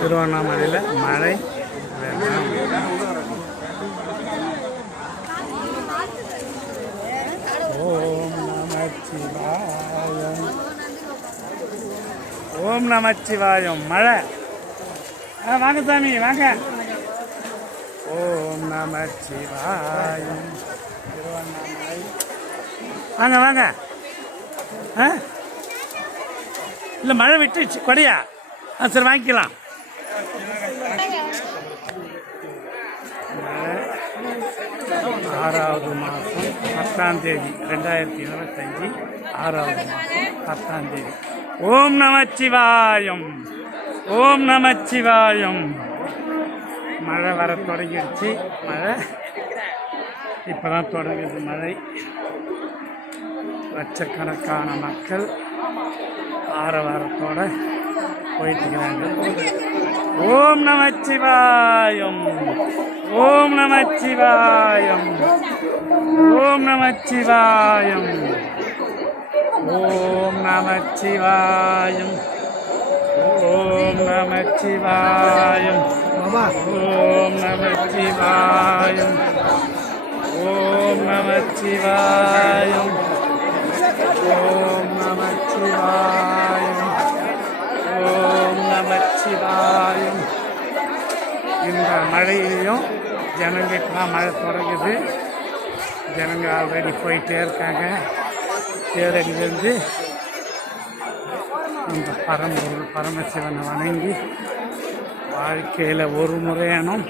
திருவண்ணாமலையில் மழை ஓம் நமச்சிவாயம் ஓம் நமச்சிவாயம் மழை வாங்க சாமி வாங்க ஓம் நமச்சிவாயம் திருவண்ணாமலை வாங்க வாங்க இல்லை மழை விட்டுச்சு கொடையா சரி வாங்கிக்கலாம் மழை 6வது மாதம் 10ஆம் தேதி 2025 6வது மாதம் 10ஆம் தேதி ஓம் நமச்சிவாயம் ஓம் நமச்சிவாயம் மழை வர தொடங்கிடுச்சு மழை இப்போ தான் தொடங்குது மழை லட்சக்கணக்கான மக்கள் ஆரவாரத்தோட போயிட்டுருக்கிறாங்க ஓம் நமச்சிவாயம் ஓம் நமச்சிவாயம் ஓம் நமச்சிவாயம் ஓம் நமச்சிவாயம் ஓம் நமச்சிவாயம் ஓம் நமச்சிவாயம் ஓம் நமச்சிவாயம் ஓம் நமச்சிவாயம் ஓம் நமச்சிவாயம் இந்த மழையிலையும் ஜனங்களுக்கெல்லாம் மழை தொடங்குது ஜனங்க ஆல்ரெடி போயிட்டே இருக்காங்க தேரடியிலேருந்து அந்த பரம்பொருள் பரமசிவனை வணங்கி வாழ்க்கையில் ஒரு முறையானும்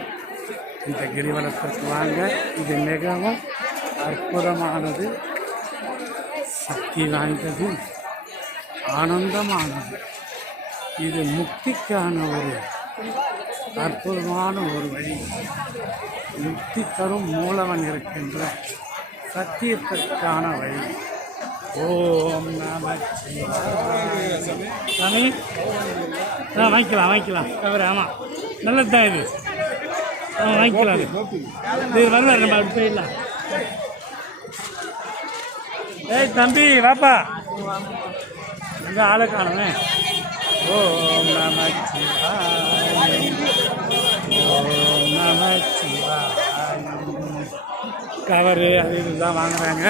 இந்த கிரிவலத்திற்கு வாங்க இது மிகவும் அற்புதமானது சக்தி வாய்ந்தது ஆனந்தமானது இது முக்திக்கான ஒரு அற்புதமான ஒரு வழி முக்தி தரும் மூலவன் இருக்கின்ற சத்தியத்திற்கான வழி ஓம் நமச்சிவாய சாமி வாங்கிக்கலாம் வாங்கிக்கலாம் தவிர ஆமாம் நல்லது தான் இது வாங்கிக்கலாம் இது வருவார் நம்ம அப்படி போயிடலாம் ஏய் தம்பி வாப்பா எங்கே ஆளை காணுமே ஓம் நமச்சிவாயம் ஓம் நமச்சிவாயம் கவரு அது இதுதான் வாங்குறாங்க